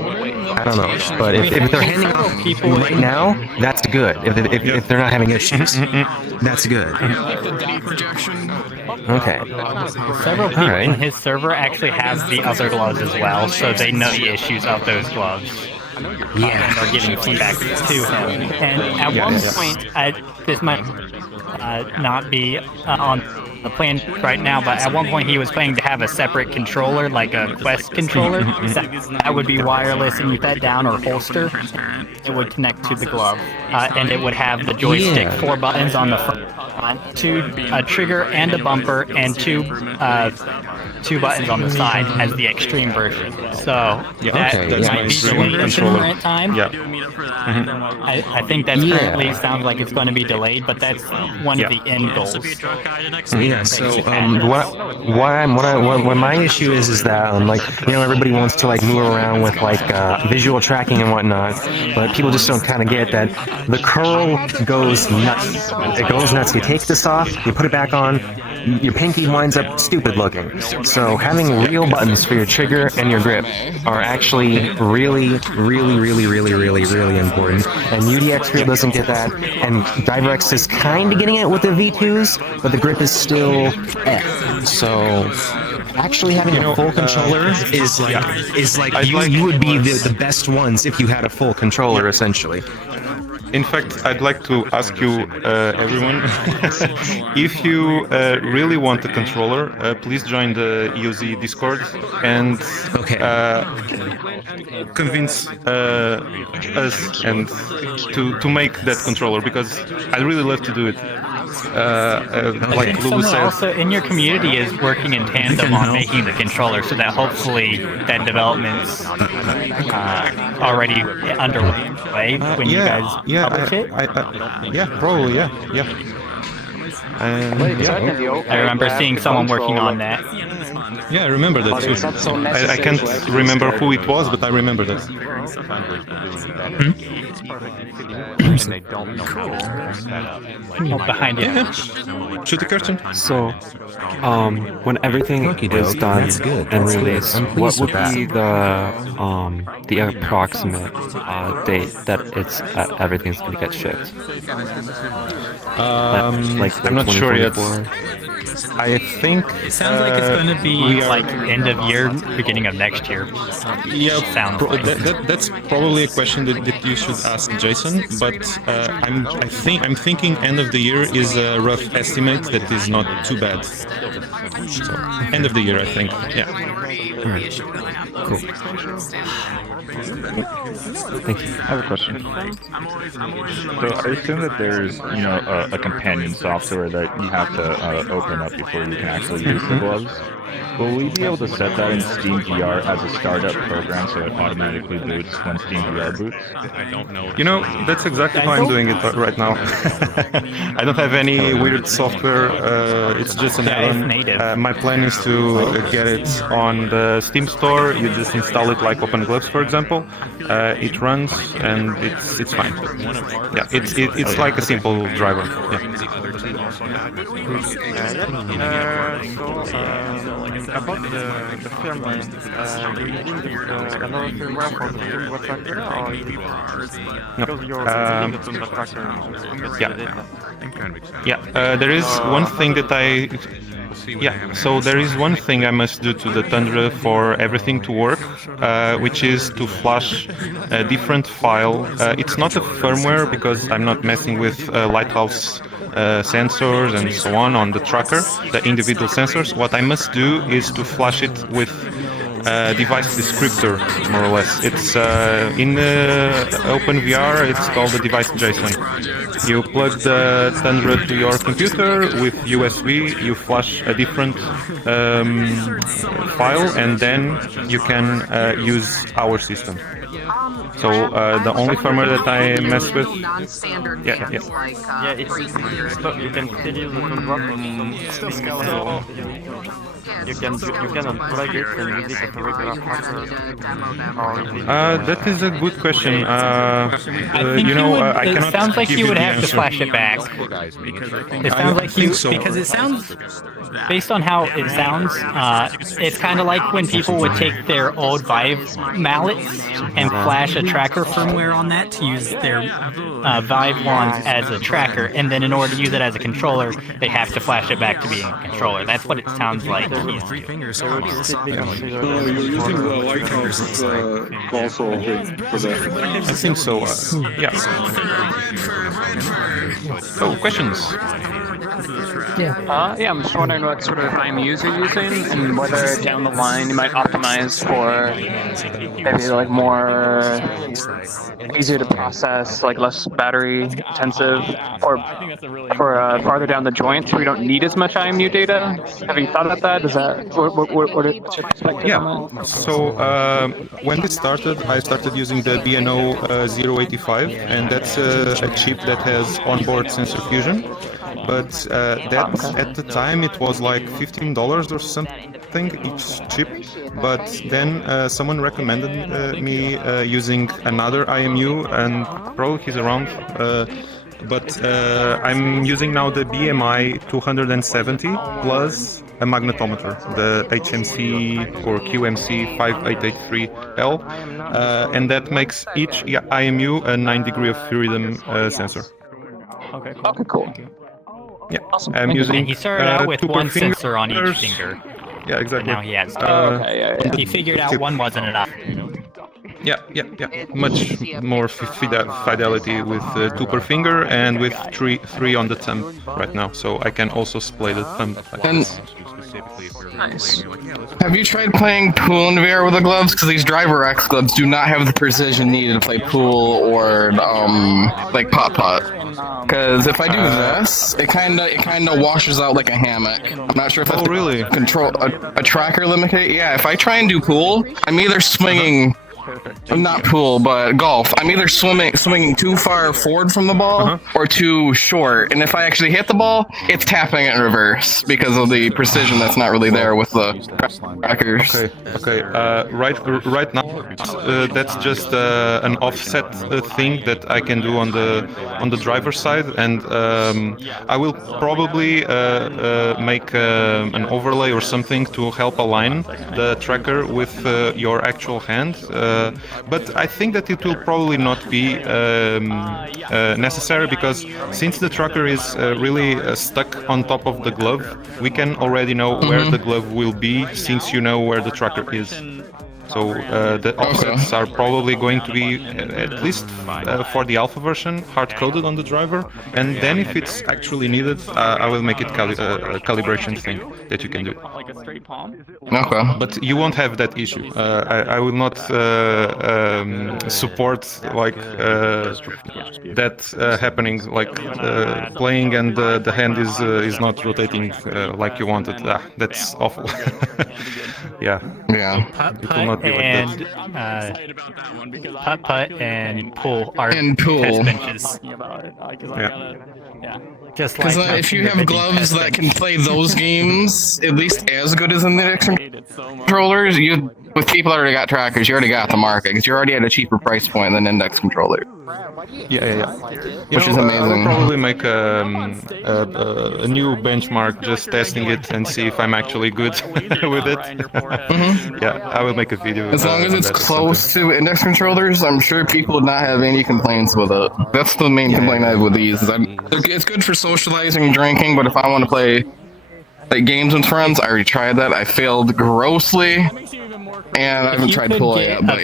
I don't know. But if they're handing off right now, that's good. If they're not having issues, that's good. Okay. Several people in his server actually have the other gloves as well, so they know the issues of those gloves. Yeah. And are giving feedback to him. And at one point, this might not be on the plan right now, but at one point he was planning to have a separate controller, like a Quest controller, that would be wireless and you set down or holster. It would connect to the glove, and it would have the joystick, 4 buttons on the front, a trigger and a bumper, and two buttons on the side as the extreme version. So that might be delayed in current time. I think that currently sounds like it's going to be delayed, but that's one of the end goals. Yeah. So what my issue is that like, you know, everybody wants to like move around with like visual tracking and whatnot, but people just don't kind of get that the curl goes nuts. It goes nuts. You take this off, you put it back on, your pinky winds up stupid looking. So having real buttons for your trigger and your grip are actually really important. And UDX Real doesn't get that, and DriverX is kind of getting it with the V2s, but the grip is still F. So actually having a full controller is like you would be the best ones if you had a full controller essentially. In fact, I'd like to ask you, everyone, if you really want a controller, please join the EOZ Discord and convince us and to make that controller, because I'd really love to do it. Like Lulu said. Also in your community is working in tandem on making the controller, so that hopefully that development's already underway when you guys publish it. Probably, yeah. I remember seeing someone working on that. Yeah, I remember that too. I can't remember who it was, but I remember that. Behind you. Shoot the curtain. So, when everything is done and released, what would be the approximate date that everything's going to get shipped? I'm not sure yet. I think it sounds like it's going to be like end of year, beginning of next year. Yeah, sounds like. that's probably a question that you should ask Jason. But I'm thinking end of the year is a rough estimate that is not too bad. So, end of the year, I think. Yeah. Cool. Thank you. I have a question. So I assume that there's, a companion software that you have to open up before you can actually use the gloves. Will we be able to set that in Steam VR as a startup program so it automatically boots when Steam VR boots? I don't know. That's exactly how I'm doing it right now. I don't have any weird software. It's just an add-on. My plan is to get it on the Steam store. You just install it like OpenGloves, for example. It runs and it's fine. Yeah, it's like a simple driver. About the firmware, you use another firmware for the Tundra tracker, or because you're using the Tundra tracker? There is one thing that so there is one thing I must do to the Tundra for everything to work, which is to flash a different file. It's not a firmware because I'm not messing with Lighthouse sensors and so on the tracker, the individual sensors. What I must do is to flash it with device descriptor, more or less. It's in OpenVR, it's called the device JSON. You plug the Tundra to your computer with USB, you flash a different file, and then you can use our system. So the only firmware that I mess with, Non-standard yeah. You can still use the toolbox. You can unplug it and use it as a regular tracker. That is a good question. I it cannot sounds like give you would the have to answer. flash it back. It sounds like you, because it sounds, based on how it sounds, it's kind of like when people would take their old Vive mallets and flash a tracker firmware on that to use their Vive wands as a tracker, and then in order to use it as a controller, they have to flash it back to being a controller. That's what it sounds like. You're using the lighthouse also for that. I think so. Yeah. So questions? Yeah, I'm just wondering what sort of IMUs you're using and whether down the line you might optimize for maybe like more easier to process, like less battery intensive, or for farther down the joint we don't need as much IMU data. Have you thought about that? Is that what's your perspective on that? So when this started, I started using the BNO 085, and that's a chip that has onboard sensor fusion. But at the time it was like $15 or something each chip. But then someone recommended me using another IMU, and probably he's around. But I'm using now the BMI 270 plus a magnetometer, the HMC or QMC 5883L, and that makes each IMU a 9° of freedom sensor. Okay, cool. Yeah, awesome. I'm using. And he started out with one sensor on each finger. Yeah, exactly. And now he has two. Okay, He figured out one wasn't enough. Yeah. Much more fidelity with 2 per finger and with three on the thumb right now. So I can also splay the thumb like this. Nice. Have you tried playing pool in VR with the gloves? Because these Driver X gloves do not have the precision needed to play pool or like putt. Because if I do this, it kind of washes out like a hammock. I'm not sure if that's really a tracker limit. Yeah, if I try and do pool, I'm either swinging. Not pool, but golf. I'm either swinging too far forward from the ball or too short. And if I actually hit the ball, it's tapping it in reverse because of the precision that's not really there with the trackers. Okay. Right now, that's just an offset thing that I can do on the driver's side, and I will probably make an overlay or something to help align the tracker with your actual hand. But I think that it will probably not be necessary, because since the tracker is really stuck on top of the glove, we can already know where the glove will be since you know where the tracker is. So the offsets are probably going to be, at least for the alpha version, hard-coded on the driver, and then if it's actually needed, I will make it a calibration thing that you can do. Like a straight palm? Okay. But you won't have that issue. I will not support like that happening, like playing and the hand is not rotating like you wanted. That's awful. Yeah. It will not be like that. Putt and pool are test benches. Just like Because if you have gloves that can play those games at least as good as the index controllers, with people that already got trackers, you already got the market because you're already at a cheaper price point than index controller. Yeah. Which is amazing. I'll probably make a new benchmark, just testing it and see if I'm actually good with it. Yeah, I will make a video. As long as it's close to index controllers, I'm sure people would not have any complaints with it. That's the main complaint I have with these. It's good for socializing and drinking, but if I want to play games with friends, I already tried that. I failed grossly, and I haven't tried pool yet. But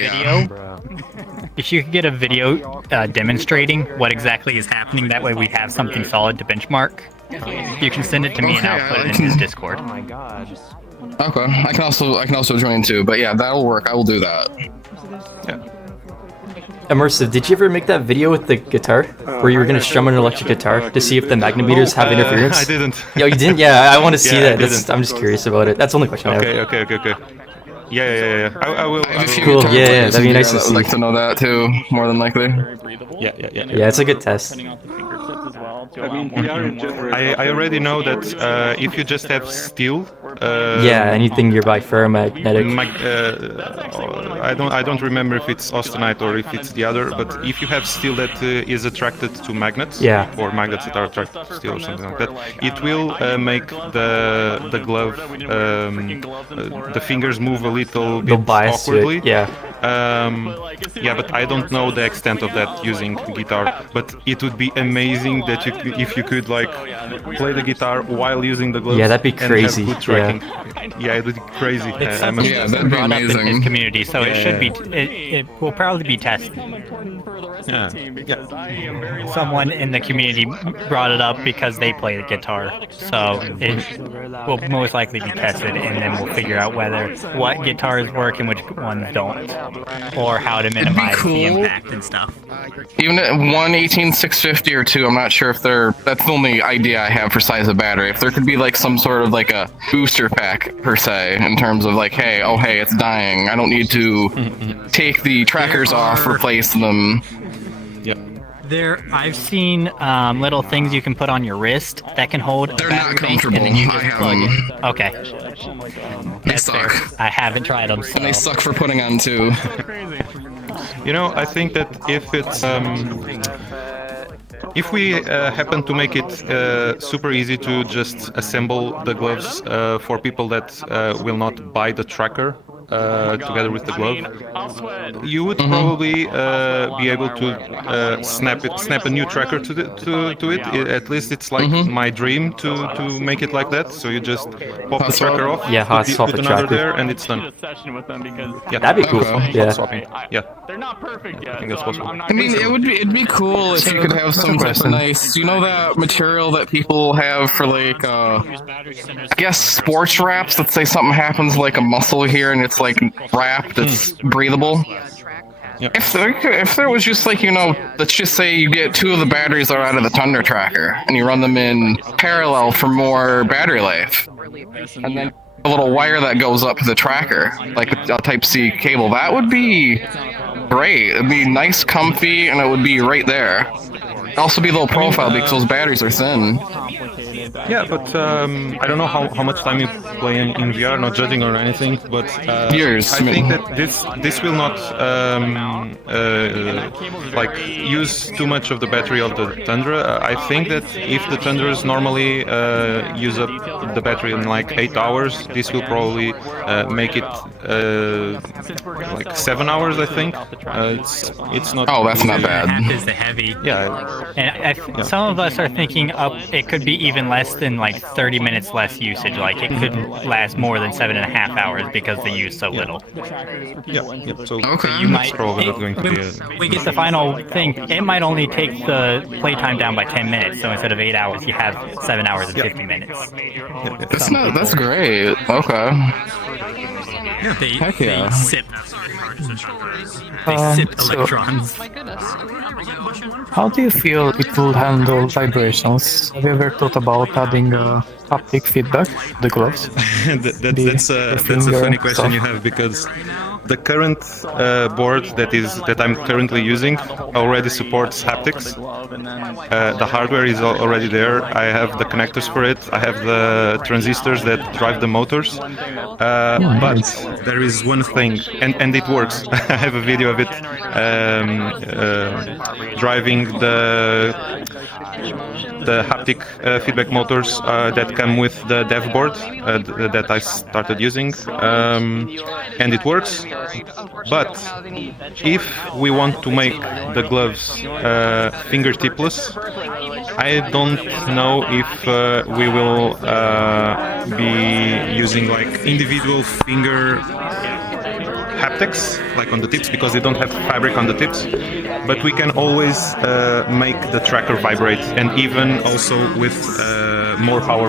if you could get a video demonstrating what exactly is happening, that way we have something solid to benchmark. You can send it to me and I'll put it in Discord. Oh my god. Okay, I can also join too. But yeah, that'll work. I will do that. Immersive, did you ever make that video with the guitar where you were going to strum an electric guitar to see if the magnetometers have interference? I didn't. Yo, you didn't? Yeah, I want to see that. I'm just curious about it. That's the only question I have. Okay. Yeah. I will. I have a few Cool, guitar yeah, players that'd be in nice VR to that would like see. to know that too, more than likely. Yeah. Yeah, it's a good test. I already know that if you just have steel. Yeah, anything nearby ferromagnetic. I don't remember if it's austenite or if it's the other, but if you have steel that is attracted to magnets, Yeah. or magnets that are attracted to steel or something like that, it will make the glove, the fingers move a little They'll bit bias to it, awkwardly. yeah. Yeah, but I don't know the extent of that using guitar. But it would be amazing that if you could like play the guitar while using the gloves. Yeah, that'd be and crazy, have good tracking. Yeah, it would be crazy. It's I something must- that's been brought up in his community, so it should be. It will probably be tested. Yeah. Someone in the community brought it up because they play the guitar, so it will most likely be tested, and then we'll figure out what guitars work and which ones don't, or how to minimize the cool. impact and stuff. Even at 118-650 or 2, I'm not sure if that's the only idea I have for size of battery. If there could be like some sort of like a booster pack per se, in terms of like, hey, it's dying. I don't need to take the trackers off, replace them. I've seen little things you can put on your wrist that can hold. They're not comfortable. And then you I just have plug them. it. Okay. They That's suck. fair. I haven't tried them. And they suck for putting on too. You know, I think that if it's if we happen to make it super easy to just assemble the gloves for people that will not buy the tracker together with the glove, you would probably be able to snap a new tracker to it. At least it's like my dream to make it like that. So you just pop the tracker off, Yeah, hot put, swap put a another tracker. there, and it's done. Yeah, That'd be cool. hot Yeah. swapping. Yeah, I think that's possible. I mean, it'd be cool if you could have some type of nice, you know, that material that people have for like, I guess sports wraps. Let's say something happens like a muscle here, and it's like wrapped, it's breathable. If there was just like, you know, let's just say you get 2 of the batteries that are out of the Tundra tracker, and you run them in parallel for more battery life, and then a little wire that goes up to the tracker, like a Type-C cable, that would be great. It'd be nice, comfy, and it would be right there. It'd also be low profile because those batteries are thin. Yeah, but I don't know how much time you play in VR, not judging or anything, but Years. I think that this will not like use too much of the battery of the Tundra. I think that if the Tundras normally use up the battery in like 8 hours, this will probably make it like 7 hours. I think it's not. Oh, that's not bad. Half is the heavy. Yeah. And some of us are thinking it could be even less than like 30 minutes less usage. Like it could last more than 7.5 hours because they use so little. Yeah. So You might probably not going to be. we get the final thing. It might only take the playtime down by 10 minutes. So instead of 8 hours, you have 7 hours and 50 minutes. That's great. Okay. They yeah. sip. They sip so- electrons. How do you feel it will handle vibrations? Have you ever thought about adding haptic feedback to the gloves? That's a funny question you have, because the current board that I'm currently using already supports haptics. The hardware is already there. I have the connectors for it. I have the transistors that drive the motors. But there is one thing, and it works. I have a video of it driving the haptic feedback motors that come with the dev board that I started using, and it works. But if we want to make the gloves fingertipless, I don't know if we will be using like individual finger haptics, like on the tips, because they don't have fabric on the tips. But we can always make the tracker vibrate, and even also with more powerful